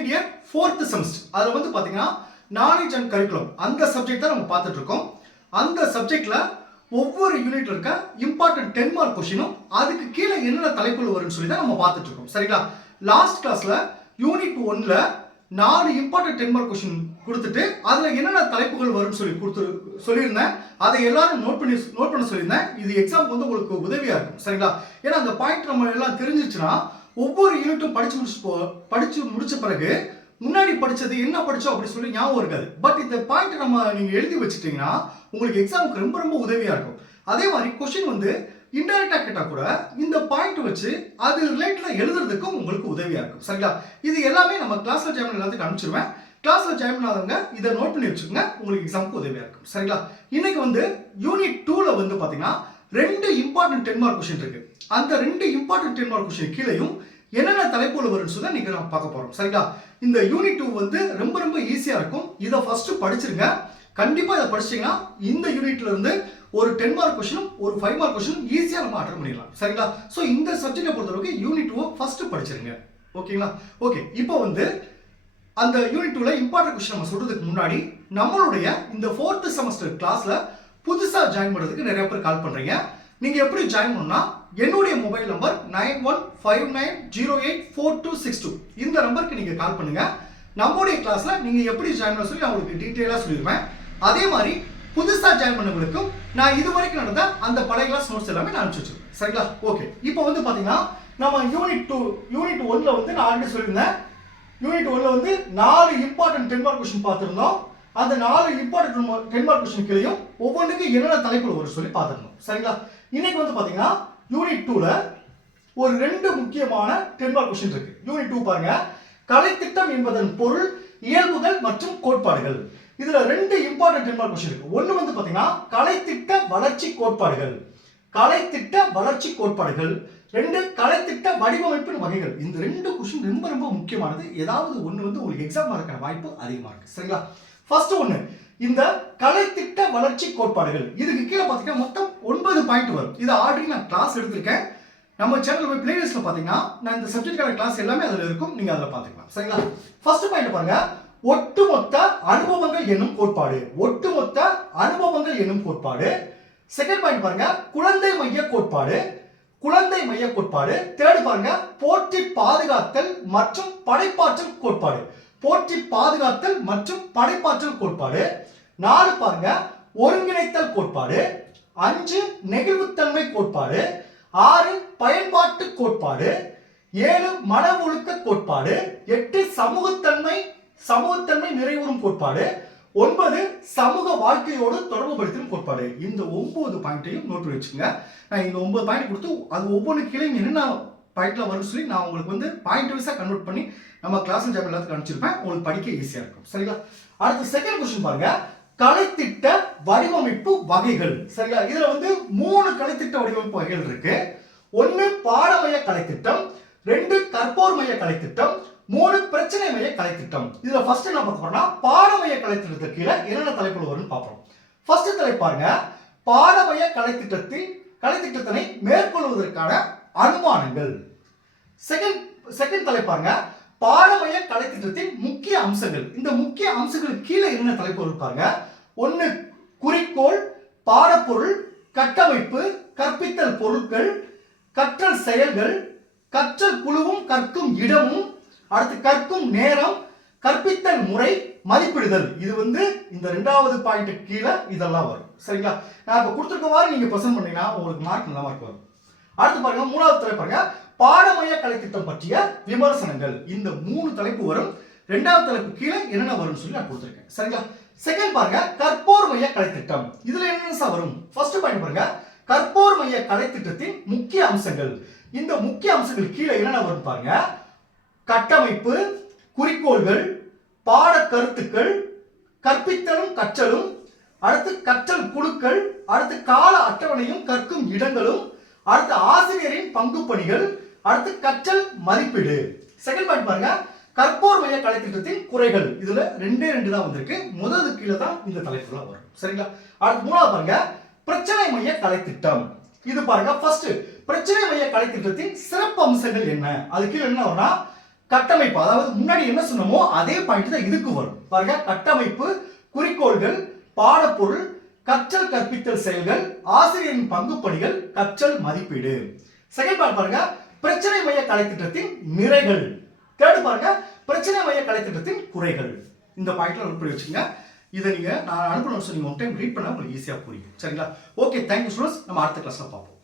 Second year 4th semester. அதில் வந்து பார்த்தீங்கன்னா நாலேஜ் அண்ட் கரிக்குலம் அந்த சப்ஜெக்ட் தான் நம்ம பார்த்துட்டு இருக்கோம். அந்த சப்ஜெக்ட்ல ஒவ்வொரு யூனிட்ல இருக்க இம்பார்ட்டன்ட் 10 மார்க் கொஸ்டினும் அதுக்கு கீழே என்னென்ன தலைப்புகள் வரும்னு சொல்லி தான் நம்ம பார்த்துட்டு இருக்கோம். சரிங்களா? லாஸ்ட் கிளாஸ்ல யூனிட் 1ல 4 இம்பார்ட்டன்ட் 10 மார்க் கொஸ்டின் கொடுத்துட்டு அதில் என்னென்ன தலைப்புகள் வரும்னு சொல்லியிருந்தேன். அதை எல்லாரும் நோட் பண்ண சொல்லியிருந்தேன். இது எக்ஸாம் வந்து உங்களுக்கு உதவியா இருக்கும். சரிங்களா? ஏன்னா அந்த பாயிண்ட் நம்ம எல்லாம் தெரிஞ்சிச்சுன்னா ஒவ்வொரு யூனிட்டும் படிச்சு முடிச்ச பிறகு முன்னாடி படிச்சது என்ன படிச்சோம் அப்படி சொல்லி ஞாபகம் இருக்காது. பட் இந்த பாயிண்ட் நீங்க எழுதி வச்சுட்டீங்கன்னா உங்களுக்கு எக்ஸாமுக்கு ரொம்ப ரொம்ப உதவியா இருக்கும். அதே மாதிரி கொஸ்டின் வந்து இன்டைரக்டா கேட்டா கூட இந்த பாயிண்ட் வச்சு அது ரிலேட்டடா எழுதுறதுக்கும் உங்களுக்கு உதவியா இருக்கும். சரிங்களா? இது எல்லாமே நம்ம கிளாஸ்ல ஜாயின் எல்லாத்துக்கும் அனுப்பிச்சிருவேன். கிளாஸ்ல ஜாயின் பண்ணாதவங்க இதை நோட் பண்ணி வச்சுக்கோங்க, உங்களுக்கு எக்ஸாமுக்கு உதவியா இருக்கும். சரிங்களா? இன்னைக்கு வந்து யூனிட் 2ல வந்து பாத்தீங்கன்னா 2 இம்பார்ட்டன்ட் 10 மார்க் கொஸ்டின் இருக்கு. அந்த 2 இம்பார்ட்டன்ட் 10 மார்க் கொஸ்டின் கீழேயும் என்னென்ன தலைப்புகள் வரும்னு சொல்லி நீங்க நம்ம பார்க்க போறோம். சரிங்களா? இந்த யூனிட் 2 வந்து ரொம்ப ரொம்ப ஈஸியா இருக்கும். இதை ஃபர்ஸ்ட் படிச்சிருங்க. கண்டிப்பா இதை படிச்சீங்கன்னா இந்த யூனிட்ல இருந்து ஒரு 10 மார்க் கொஸ்டினும் ஒரு 5 மார்க் கொஸ்டினும் ஈஸியா நம்ம அட்டெண்ட் பண்ணிடலாம். சரிங்களா? சோ இந்த சப்ஜெக்ட்டை பொறுத்தவரைக்கும் யூனிட் 2 ஃபர்ஸ்ட் படிச்சிருங்க. ஓகேங்களா? ஓகே, இப்போ வந்து அந்த யூனிட் 2ல இம்பார்ட்டன்ட் கொஸ்டின் நம்ம சொல்றதுக்கு முன்னாடி நம்மளுடைய இந்த 4th செமஸ்டர் கிளாஸ்ல புதுசா ஜாயின் பண்றதுக்கு நிறைய பேர் கால் பண்றீங்க. நீங்க எப்படி ஜாயின் பண்ணனும்னா என்னுடைய மொபைல் நம்பர் 9159084262 இந்த நம்பருக்கு நீங்க கால் பண்ணுங்க. நம்மளுடைய கிளாஸ்ல நீங்க எப்படி ஜாயின் பண்ண சொல்லி நான் உங்களுக்கு டீடைலா சொல்லிடுவேன். அதே மாதிரி புதுசா ஜாயின் பண்ணவங்களுக்கும் நான் இதுவரைக்கும் நடந்த அந்த பழைய கிளாஸ் நோட்ஸ் எல்லாமே நான் அனுப்பிச்சு வச்சிருக்கேன். சரிங்களா? ஓகே, இப்போ வந்து பாத்தீங்கன்னா நம்ம யூனிட் 1ல வந்து நான் ஆல்ரெடி சொல்லியிருந்தேன். யூனிட் 1ல வந்து 4 இம்பார்ட்டன்ட் 10 மார்க் கொஸ்டின் பார்த்திருந்தோம். அந்த 4 இம்பார்ட்டன்ட் 10 மார்க் கொஸ்டின் கீழயும் ஒவ்வொன்றுக்கு என்னென்ன தலைப்புகள் வரும் சொல்லி பார்த்திருந்தோம். சரிங்களா? இன்னைக்கு வந்து பாத்தீங்கன்னா யூனிட் 2ல ஒரு 2 முக்கியமான 10 மார்க் கொஸ்டின் இருக்கு. யூனிட் 2 பாருங்க, கலைத்திட்டம் என்பதன் பொருள், இயல்புகள் மற்றும் கோட்பாடுகள். இதுல 2 இம்பார்ட்டன்ட் 10 மார்க் கொஸ்டின் இருக்கு. ஒன்னு வந்து பாத்தீங்கன்னா கலைத்திட்ட வளர்ச்சி கோட்பாடுகள், கலைத்திட்ட வளர்ச்சி கோட்பாடுகள். 2 கலைத்திட்ட வடிவமைப்பின் வகைகள். இந்த 2 கொஸ்டின் ரொம்ப ரொம்ப முக்கியமானது. ஏதாவது ஒன்னு வந்து உங்களுக்கு எக்ஸாம் வரதுக்கான வாய்ப்பு அதிகமா இருக்கு. சரிங்களா? ஃபர்ஸ்ட் ஒன்னு இந்த கலைத்திட்ட வளர்ச்சி கோட்பாடுகள். இதுக்கு கீழே பாத்தீங்கன்னா மொத்தம் 9 பாயிண்ட் வரும். இது ஆல்ரெடி நான் கிளாஸ் எடுத்திருக்கேன். நம்ம சேனல்ல போய் பிளேலிஸ்ட்ல பாத்தீங்கன்னா நான் இந்த சப்ஜெக்ட்கான கிளாஸ் எல்லாமே அதுல இருக்கும், நீங்க அதுல பாத்துக்கலாம். சரிங்களா? ஃபர்ஸ்ட் பாயிண்ட் பாருங்க, ஒட்டுமொத்த அனுபவங்கள் என்னும் கோட்பாடு. ஒட்டுமொத்த அனுபவங்கள் என்னும் கோட்பாடு. செகண்ட் பாயிண்ட் பாருங்க, குழந்தை மைய கோட்பாடு. குழந்தை மைய கோட்பாடு. தேர்ட் பாருங்க, போற்றி பாதுகாத்தல் மற்றும் படைப்பாற்றல் கோட்பாடு. போற்றி பாதுகாத்தல் மற்றும் படைப்பாற்றல் கோட்பாடு. 4 பாருங்க, ஒருங்கிணைத்தல் கோட்பாடு. 5 நெகிழ்வுத்தன்மை கோட்பாடு. 6 பயன்பாட்டு கோட்பாடு. 7 மன ஒழுக்க கோட்பாடு. 8 சமூகத்தன்மை நிறைவுறும் கோட்பாடு. 9 சமூக வாழ்க்கையோடு தொடர்புபடுத்தும் கோட்பாடு. இந்த 9 பாயிண்ட்டையும் நோட் பண்ணி வச்சுக்கோங்க. நான் இந்த 9 பாயிண்ட் கொடுத்து அது ஒவ்வொரு கீழே என்னென்ன பாயிண்ட்ல வரும் சொல்லி நான் உங்களுக்கு வந்து பாயிண்ட் வைஸா கன்வெர்ட் பண்ணி நம்ம கிளாஸ் ஜாம் எல்லாத்துக்கும் அனுப்பிச்சிருப்பேன். உங்களுக்கு படிக்க ஈஸியா இருக்கும். சரிங்களா? அடுத்து செகண்ட் கொஸ்டின் பாருங்க, கலைத்திட்ட வடிவமைப்பு வகைகள். சரிங்களா? இதுல வந்து 3 கலைத்திட்ட வடிவமைப்பு வகைகள் இருக்கு. 1 பாடமைய கலைத்திட்டம், 2 கற்போர் மைய கலைத்திட்டம், 3 பிரச்சனை மைய கலைத்திட்டம். இதுல ஃபர்ஸ்ட் என்ன பார்க்க போறோம்னா பாடமைய கலைத்திட்டத்துக்கு கீழே என்னென்ன தலைப்புகள் வரும்னு பார்ப்போம். ஃபர்ஸ்ட் தலைப்பு பாருங்க, பாடமைய கலைத்திட்டத்தினை மேற்கொள்வதற்கான அனுமானங்கள். செகண்ட் தலைப்பு பாருங்க, பாடமைய கலைத்திட்டத்தின் முக்கிய அம்சங்கள். இந்த முக்கிய அம்சங்களுக்கு கீழே என்ன தலைப்பு வரும் பாருங்க. 1 குறிக்கோள், பாடப்பொருள், கட்டமைப்பு, கற்பித்தல் பொருட்கள், கற்றல் செயல்கள், கற்றல் குழுவும் கற்கும் இடமும், அடுத்து கற்கும் நேரம், கற்பித்தல் முறை, மதிப்பிடுதல். இது வந்து இந்த 2வது பாயிண்ட் கீழே இதெல்லாம் வரும். சரிங்களா? நான் இப்ப கொடுத்திருக்க மாதிரி நீங்க பிரசன்ட் பண்ணீங்கன்னா உங்களுக்கு மார்க் நல்ல மார்க் வரும். அடுத்து பாருங்க, 3வது தலைப்பு பாருங்க, பாடமைய கலைத்திட்டம் பற்றிய விமர்சனங்கள். இந்த 3 தலைப்பு வரும். 2வது தலைப்பு கீழே என்னென்ன வரும் சொல்லி நான் கொடுத்திருக்கேன். சரிங்களா? செகண்ட் பாருங்க, கற்போர் மைய கலைத்திட்டம். இதுல என்னென்ன வரும்? ஃபர்ஸ்ட் பாயிண்ட் பாருங்க, கற்போர் மைய கலைத்திட்டத்தின் முக்கிய அம்சங்கள். இந்த முக்கிய அம்சங்கள் கீழே என்னென்ன வரும் பாருங்க, கட்டமைப்பு, குறிக்கோள்கள், பாட கருத்துக்கள், கற்பித்தலும் கற்றலும், அடுத்து கற்றல் குழுக்கள், அடுத்து கால அட்டவணையும் கற்கும் இடங்களும், அடுத்து ஆசிரியரின் பங்கு பணிகள், அடுத்து கற்றல் மதிப்பீடு. செகண்ட் பாயிண்ட் பாருங்க, கற்போர் மைய கலைத்திட்டத்தின் குறைகள். இதுல 2 தான் வந்திருக்கு. முதல் கீழே தான் இந்த தலைப்புலாம் வரும். சரிங்களா? அடுத்து 3வது பாருங்க, பிரச்சனை மைய கலைத்திட்டம். இது பாருங்க, ஃபர்ஸ்ட் பிரச்சனை மைய கலைத்திட்டத்தின் சிறப்பு அம்சங்கள் என்ன? அது கீழே என்ன வரும்னா கட்டமைப்பு, அதாவது முன்னாடி என்ன சொன்னமோ அதே பாயிண்ட் தான் இதுக்கு வரும் பாருங்க. கட்டமைப்பு, குறிக்கோள்கள், பாடப்பொருள், கற்றல் கற்பித்தல் செயல்கள், ஆசிரியரின் பங்கு பணிகள், கற்றல் மதிப்பீடு. செகண்ட் பார்ட் பாருங்க, பிரச்சனை மைய கலைத்திட்டத்தின் நிறைகள். தேர்ட் பாருங்க, பிரச்சனை மைய கலைத்திட்டத்தின் குறைகள். இந்த பாயிண்ட்ல நோட் பண்ணி வச்சுங்க. இதை நீங்க நான் அனுப்பணும்னு சொல்லி ஒன் டைம் ரீட் பண்ணா உங்களுக்கு ஈஸியா புரியும். சரிங்களா? Okay, thank you students. நம்ம அடுத்த கிளாஸ்ல பார்ப்போம்.